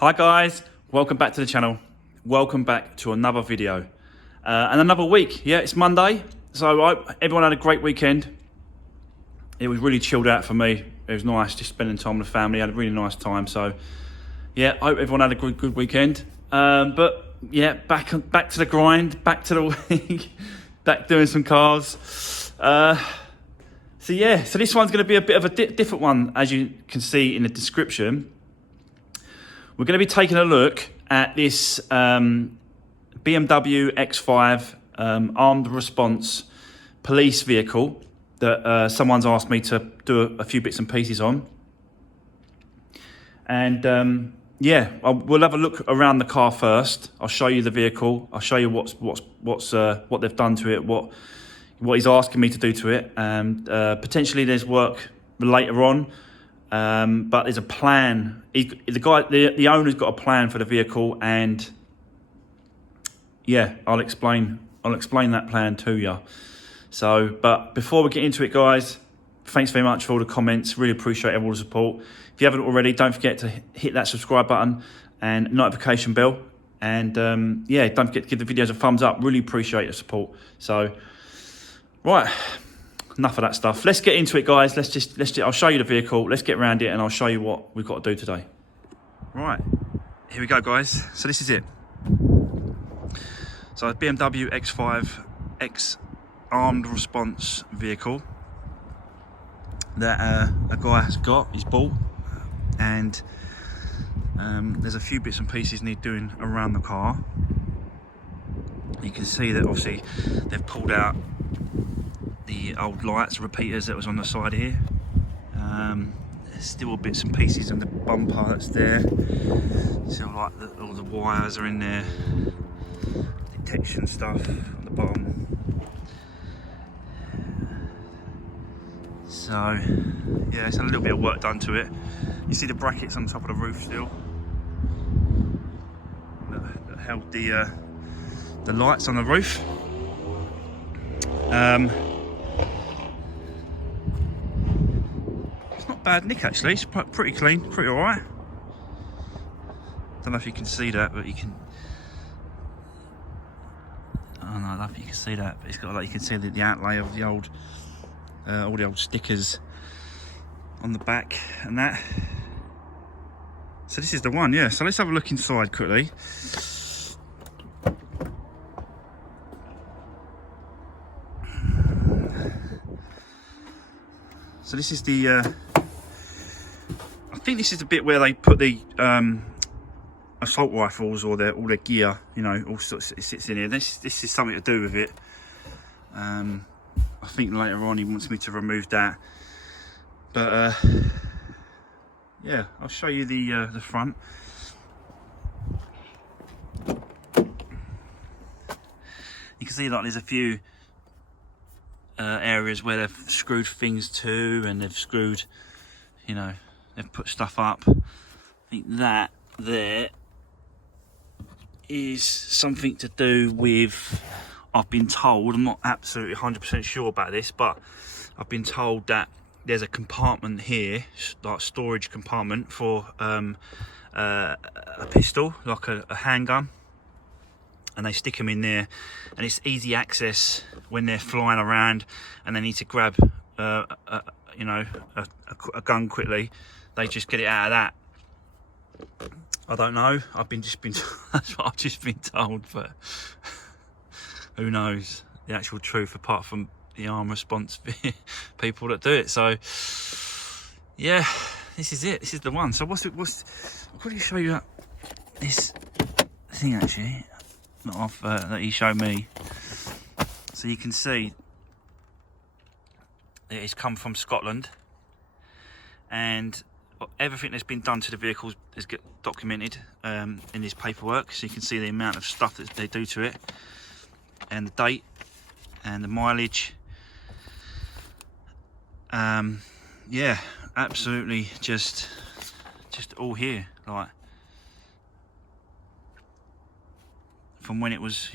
Hi guys, welcome back to the channel. Welcome back to another video and another week. Yeah, it's Monday, so everyone had a great weekend. It was really chilled out for me. It was nice just spending time with the family. I had a really nice time. So yeah, I hope everyone had a good weekend. But yeah, back to the grind, back to the week, back doing some cars. So yeah, so this one's going to be a bit of a different one, as you can see in the description. We're going to be taking a look at this BMW X5 armed response police vehicle that someone's asked me to do a few bits and pieces on. And yeah, we'll have a look around the car first. I'll show you the vehicle. I'll show you what they've done to it, what he's asking me to do to it. Potentially there's work later on. But there's a plan. The owner's got a plan for the vehicle, and yeah, I'll explain that plan to you. So, but before we get into it, guys, thanks very much for all the comments. Really appreciate all the support. If you haven't already, don't forget to hit that subscribe button and notification bell. And yeah, don't forget to give the videos a thumbs up. Really appreciate your support. So, right. Enough of that stuff. Let's get into it, guys. I'll show you the vehicle. Let's get around it and I'll show you what we've got to do today. Right, here we go, guys. So this is it. So a BMW X5 X armed response vehicle that a guy has got, he's bought, and there's a few bits and pieces need doing around the car. You can see that obviously they've pulled out the old lights repeaters that was on the side here. There's still bits and pieces on the bumper that's there. So like all the wires are in there, detection stuff on the bottom. So yeah, it's a little bit of work done to it. You see the brackets on top of the roof still that held the lights on the roof. Bad nick actually, it's pretty clean, pretty alright. Don't know if you can see that, but you can. Oh no, I don't know if you can see that, but it's got, like, you can see the outlay of the old, all the old stickers on the back and that. So this is the one, yeah. So let's have a look inside quickly. So this is the. I think this is the bit where they put the assault rifles or all their gear, you know, all sorts. It sits in here. This is something to do with it. I think later on he wants me to remove that, but yeah, I'll show you the front. You can see like there's a few areas where they've screwed things to, and they've screwed, you know, they've put stuff up. I think that there is something to do with, I've been told, I'm not absolutely 100% sure about this, but I've been told that there's a compartment here, like storage compartment for a pistol, like a handgun, and they stick them in there, and it's easy access when they're flying around and they need to grab you know, a gun quickly. They just get it out of that. I don't know. That's what I've just been told, but who knows the actual truth apart from the arm response people that do it. So yeah, this is it. This is the one. So I'll quickly show you this thing actually that he showed me, so you can see it's come from Scotland, and everything that's been done to the vehicles is documented in this paperwork, so you can see the amount of stuff that they do to it, and the date and the mileage. Yeah, absolutely, just all here, like from when it was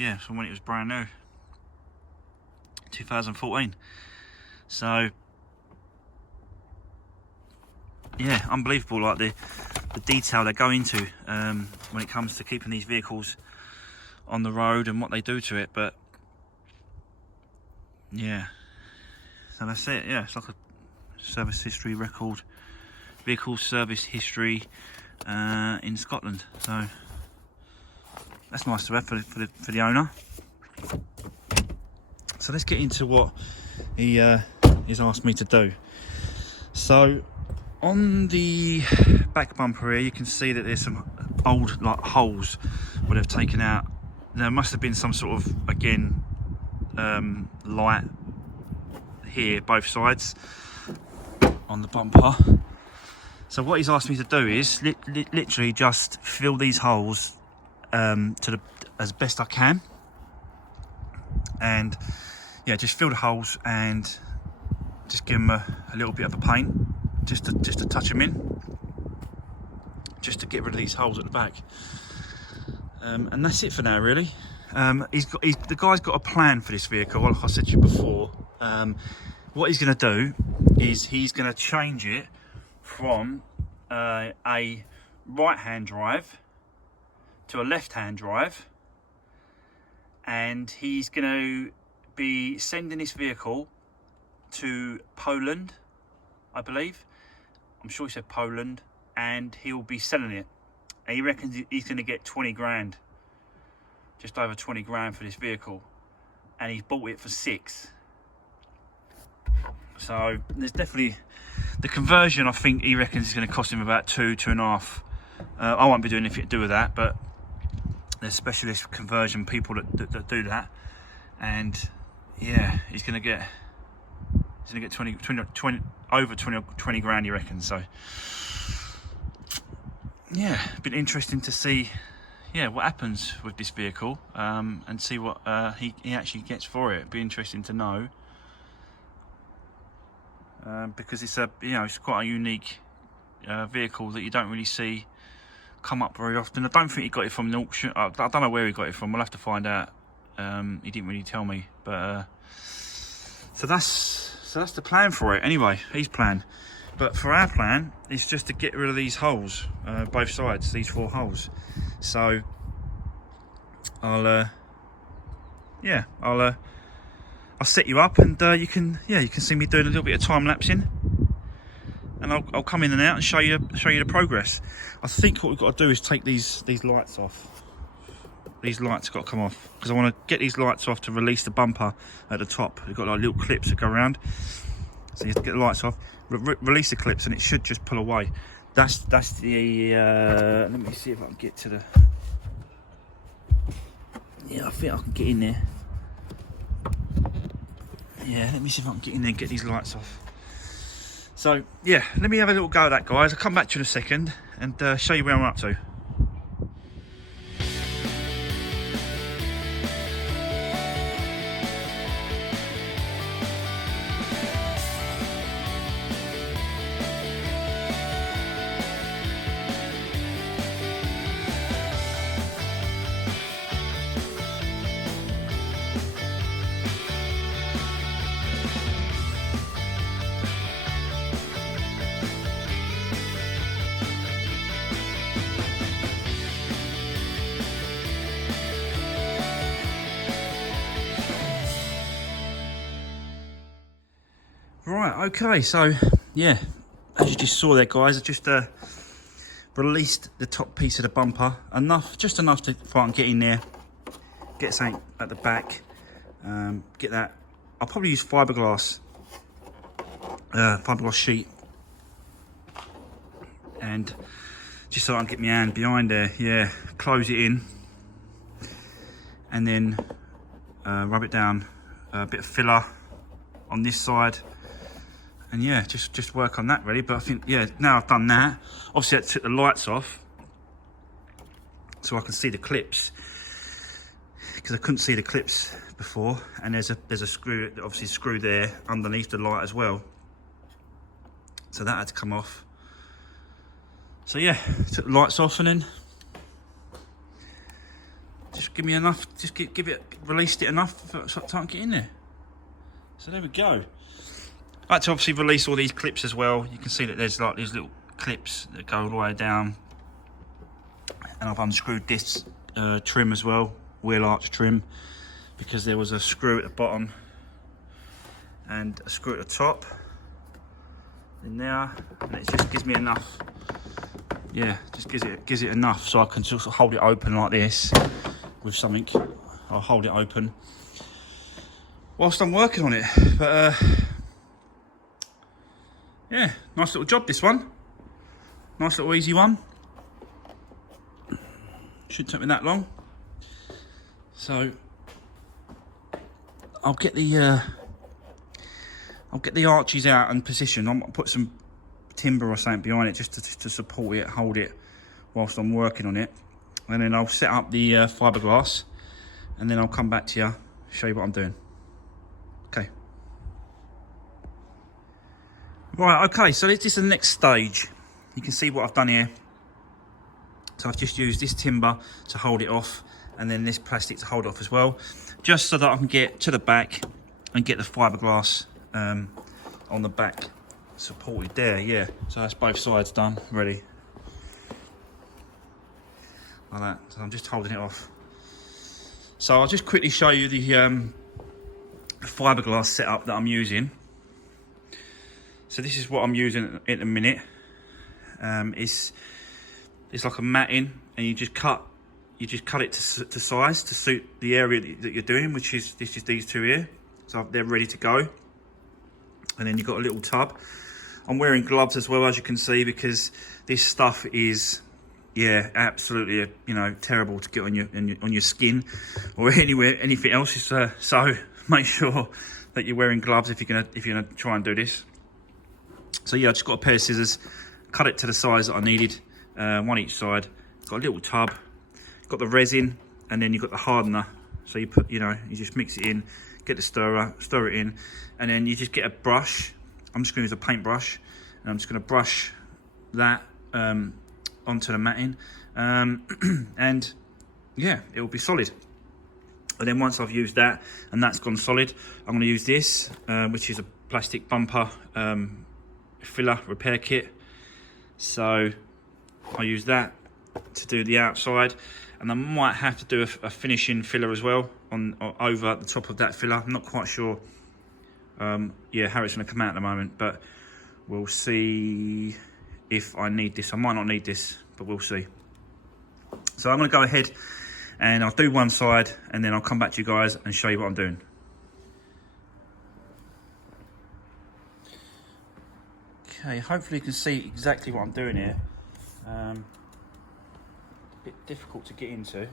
brand new, 2014. So yeah, unbelievable. Like the detail they go into when it comes to keeping these vehicles on the road and what they do to it. But yeah, so that's it. Yeah, it's like a service history record, vehicle service history in Scotland. So that's nice to have for the owner. So let's get into what he has asked me to do. So on the back bumper here, you can see that there's some old like holes where they've taken out. There must have been some sort of, again, light here, both sides on the bumper. So what he's asked me to do is literally just fill these holes as best I can, and yeah, just fill the holes and just give them a little bit of a paint, just to touch them in, just to get rid of these holes at the back. And that's it for now, really. The guy's got a plan for this vehicle, like I said to you before. What he's going to do is he's going to change it from a right-hand drive to a left-hand drive, and he's going to be sending this vehicle to Poland, I believe. I'm sure he said Poland, and he'll be selling it. And he reckons he's going to get 20 grand, just over 20 grand for this vehicle, and he's bought it for 6. So there's definitely the conversion. I think he reckons is going to cost him about 2.5. I won't be doing anything to do with that, but there's specialist conversion people that do that, and yeah, he's going to get 20 grand, he reckons. So yeah, been interesting to see, yeah, what happens with this vehicle, and see what he actually gets for it. It'd be interesting to know, because it's it's quite a unique vehicle that you don't really see come up very often. I don't think he got it from an auction. I don't know where he got it from. We'll have to find out. He didn't really tell me, but so that's the plan for it. Anyway, his plan. But for our plan, it's just to get rid of these holes, both sides, these 4 holes. So I'll set you up, and you can see me doing a little bit of time lapsing, and I'll come in and out and show you the progress. I think what we've got to do is take these lights off. These lights have got to come off, because I want to get these lights off to release the bumper at the top. We've got like little clips that go around, so you have to get the lights off, release the clips, and it should just pull away. That's the let me see if I can get to the, yeah, I think I can get in there. Yeah, let me see if I can get in there and get these lights off. So yeah, let me have a little go at that, guys. I'll come back to you in a second and show you where I'm up to. Right, okay, so yeah, as you just saw there, guys, I just released the top piece of the bumper, just enough to try and get in there, get something at the back, get that. I'll probably use fiberglass sheet, and just so I can get my hand behind there, yeah, close it in, and then rub it down, a bit of filler on this side. And yeah, just work on that really. But I think, yeah, now I've done that, obviously I took the lights off so I can see the clips, because I couldn't see the clips before. And there's a screw, obviously screw there underneath the light as well, so that had to come off. So yeah, took the lights off, and then just give me enough, just give it, released it enough so I can't get in there. So there we go. I had to obviously release all these clips as well. You can see that there's like these little clips that go all the way down and I've unscrewed this trim as well, wheel arch trim, because there was a screw at the bottom and a screw at the top in there, and it just gives me enough. Yeah, just gives it enough so I can just hold it open like this with something. I'll hold it open whilst I'm working on it. But yeah, nice little job this one. Nice little easy one. Shouldn't take me that long. So I'll get the arches out and position. I'll put some timber or something behind it just to support it, hold it whilst I'm working on it. And then I'll set up the fiberglass, and then I'll come back to you, show you what I'm doing. Okay. Right, okay, so this is the next stage. You can see what I've done here. So I've just used this timber to hold it off, and then this plastic to hold it off as well, just so that I can get to the back and get the fiberglass on the back supported there. Yeah, so that's both sides done, ready. Like that, so I'm just holding it off. So I'll just quickly show you the fiberglass setup that I'm using. So this is what I'm using at the minute. It's like a matting, and you just cut it to size to suit the area that you're doing, which is these two here. So they're ready to go. And then you've got a little tub. I'm wearing gloves as well, as you can see, because this stuff is, yeah, absolutely, you know, terrible to get on your skin or anywhere, anything else. So make sure that you're wearing gloves if you're gonna try and do this. So yeah, I just got a pair of scissors, cut it to the size that I needed, one each side. Got a little tub, got the resin, and then you've got the hardener. So you just mix it in, get the stir it in, and then you just get a brush. I'm just going to use a paintbrush, and I'm just going to brush that onto the matting, and yeah, it will be solid. And then once I've used that and that's gone solid, I'm going to use this, which is a plastic bumper filler repair kit. So I use that to do the outside, and I might have to do a finishing filler as well over the top of that filler. I'm not quite sure yeah, how it's going to come out at the moment, but we'll see if I need this. I might not need this, but we'll see. So I'm going to go ahead and I'll do one side, and then I'll come back to you guys and show you what I'm doing. Okay, hopefully you can see exactly what I'm doing here. A bit difficult to get into.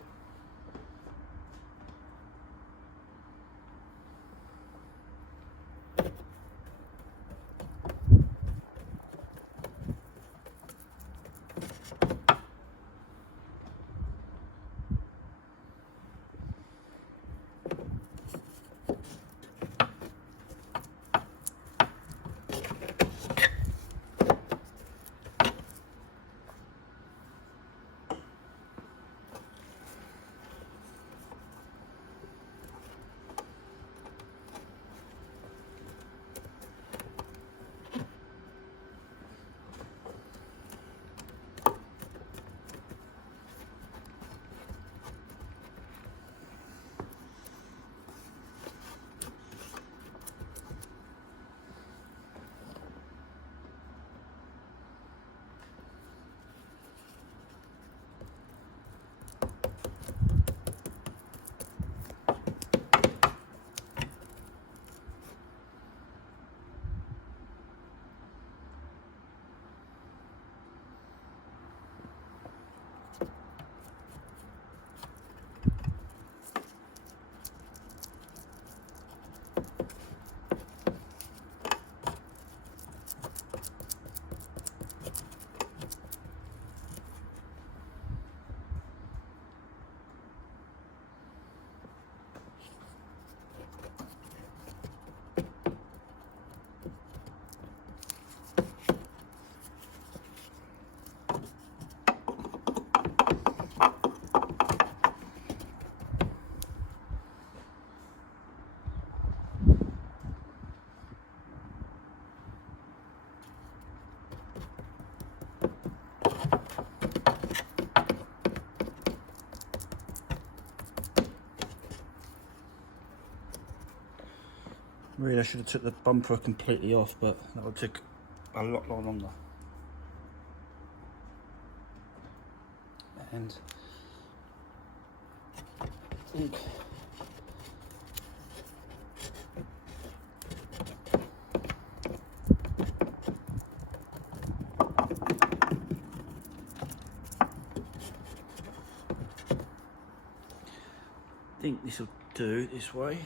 Really, I should have took the bumper completely off, but that would take a lot longer. And I think this will do this way.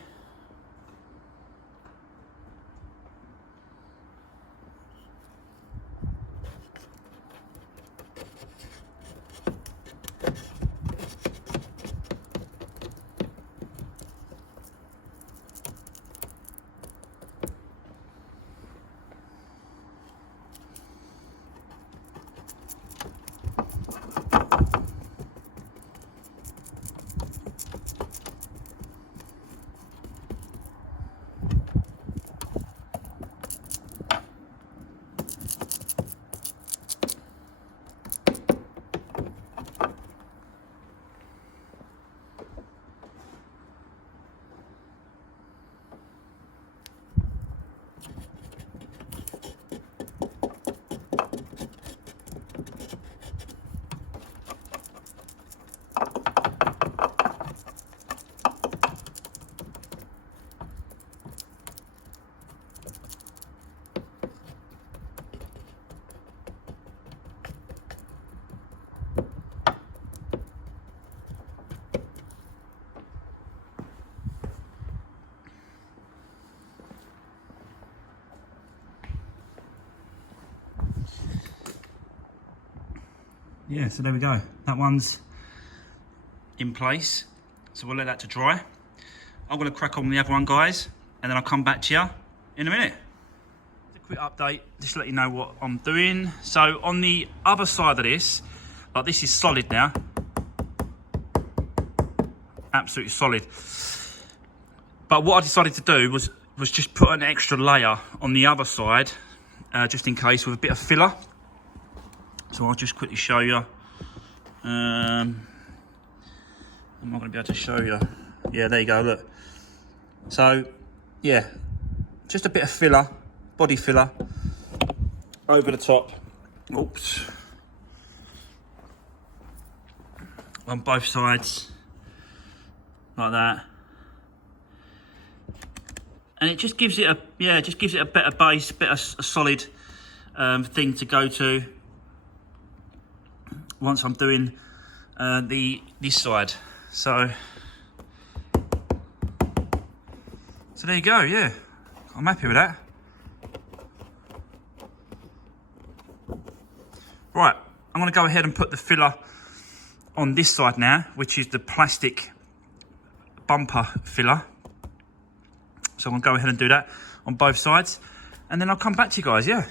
Yeah, so there we go. That one's in place. So we'll let that to dry. I'm going to crack on with the other one, guys, and then I'll come back to you in a minute. A quick update, just to let you know what I'm doing. So on the other side of this, like this is solid now. Absolutely solid. But what I decided to do was just put an extra layer on the other side, just in case, with a bit of filler. So I'll just quickly show you. I'm not going to be able to show you. Yeah, there you go, look. So, yeah, just a bit of filler, body filler, over the top. Oops. On both sides, like that. And it just gives it a, yeah, just gives it a better base, a solid thing to go to. Once I'm doing this side, so there you go. Yeah, I'm happy with that. Right, I'm going to go ahead and put the filler on this side now, which is the plastic bumper filler. So I'm going to go ahead and do that on both sides, and then I'll come back to you guys. Yeah.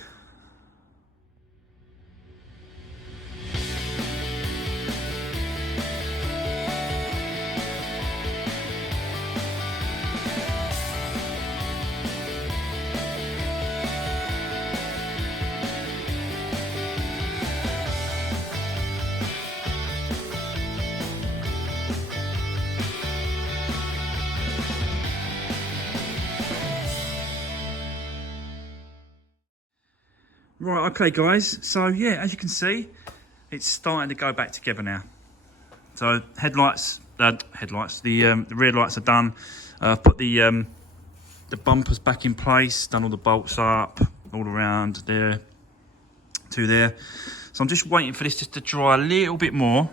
Right, okay guys, so yeah, as you can see, it's starting to go back together now. So the rear lights are done. I've put the bumpers back in place, done all the bolts up, all around there to there. So I'm just waiting for this just to dry a little bit more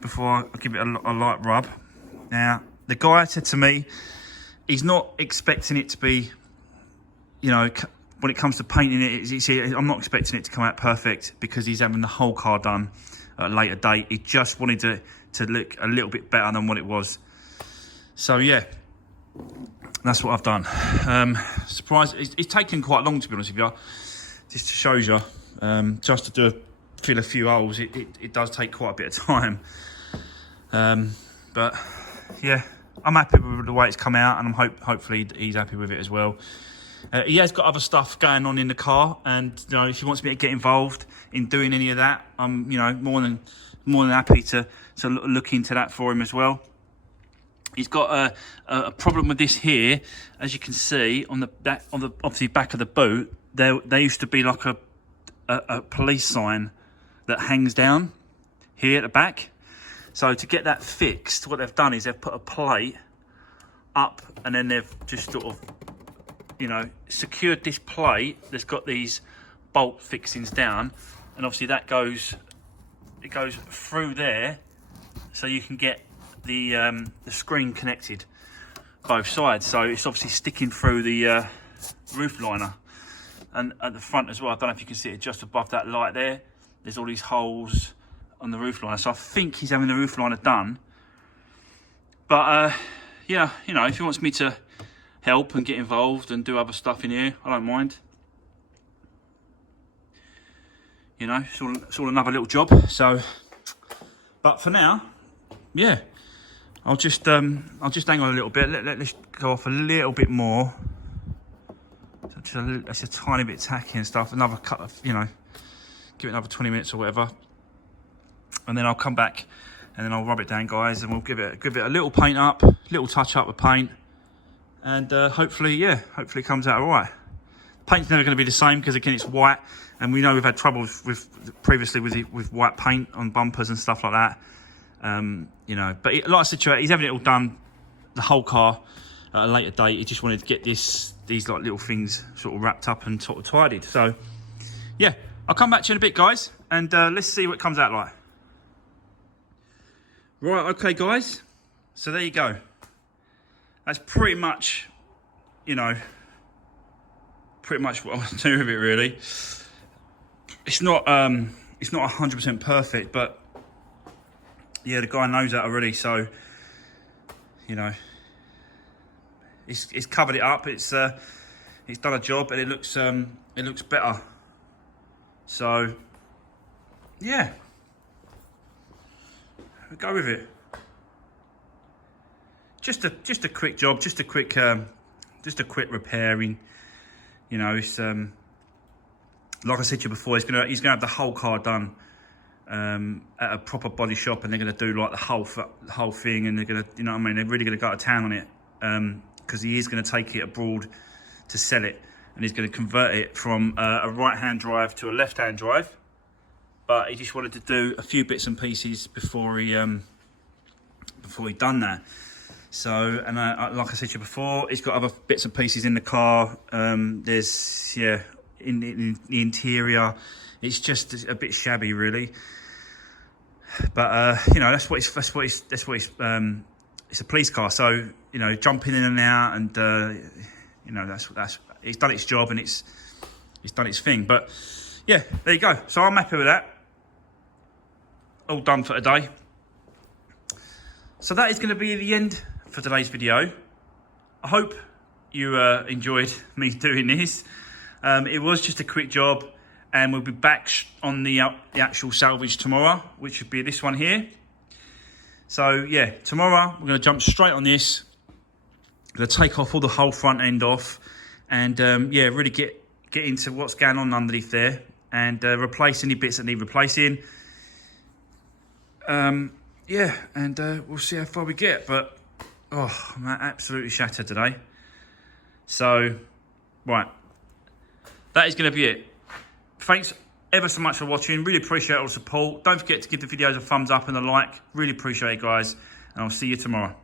before I give it a light rub. Now, the guy said to me, he's not expecting it to be, you know, when it comes to painting it, I'm not expecting it to come out perfect because he's having the whole car done at a later date. He just wanted to look a little bit better than what it was. So yeah, that's what I've done. Surprised, it's taken quite long, to be honest with you. Just shows you, just to fill a few holes, it does take quite a bit of time. But yeah, I'm happy with the way it's come out, and hopefully he's happy with it as well. He has got other stuff going on in the car, and you know, if he wants me to get involved in doing any of that, I'm more than happy to look into that for him as well. He's got a problem with this here. As you can see on the back, obviously back of the boot, there used to be like a police sign that hangs down here at the back. So to get that fixed, what they've done is they've put a plate up, and then they've just sort of, you know, secured this plate that's got these bolt fixings down, and obviously that goes through there, so you can get the screen connected both sides. So it's obviously sticking through the roof liner, and at the front as well. I don't know if you can see it just above that light there. There's all these holes on the roof liner, so I think he's having the roof liner done. But yeah, you know, if he wants me to help and get involved and do other stuff in here, I don't mind. You know, it's all another little job. So, but for now, yeah, I'll just hang on a little bit. Let's go off a little bit more. That's a tiny bit tacky and stuff. Another cut of, you know, give it another 20 minutes or whatever, and then I'll come back and then I'll rub it down, guys, and we'll give it a little paint up, little touch up of paint, and hopefully it comes out all right. Paint's never going to be the same because again it's white, and we know we've had trouble previously with white paint on bumpers and stuff like that. You know, but like I said, he's having it all done, the whole car, at a later date. He just wanted to get these like little things sort of wrapped up and sort of tidied. So yeah, I'll come back to you in a bit, guys, and let's see what it comes out like. Right, okay, guys, so there you go. That's pretty much, you know, pretty much what I want to do with it, really. It's not 100% perfect, but yeah, the guy knows that already. So, you know, it's covered it up. It's done a job, and it looks better. So, yeah, we'll go with it. Just a quick job, just a quick repairing. You know, it's like I said to you before, he's gonna have the whole car done at a proper body shop, and they're gonna do like the whole thing, and they're gonna, you know what I mean, they're really gonna go to town on it, because he is gonna take it abroad to sell it, and he's gonna convert it from a right-hand drive to a left-hand drive. But he just wanted to do a few bits and pieces before he done that. So, and like I said to you before, he's got other bits and pieces in the car. There's, yeah, in the interior, it's just a bit shabby, really. But you know, that's what it's a police car. So, you know, jumping in and out, and you know, that's it's done its job, and it's done its thing. But yeah, there you go. So I'm happy with that. All done for today. So that is going to be the end for today's video. I hope you enjoyed me doing this. It was just a quick job, and we'll be back on the actual salvage tomorrow, which would be this one here. So yeah, tomorrow we're going to jump straight on this. I'm going to take off all the whole front end off, and yeah, really get into what's going on underneath there, and replace any bits that need replacing. Yeah, and we'll see how far we get, but oh, I'm absolutely shattered today. So, right, that is going to be it. Thanks ever so much for watching. Really appreciate all the support. Don't forget to give the videos a thumbs up and a like. Really appreciate it, guys, and I'll see you tomorrow.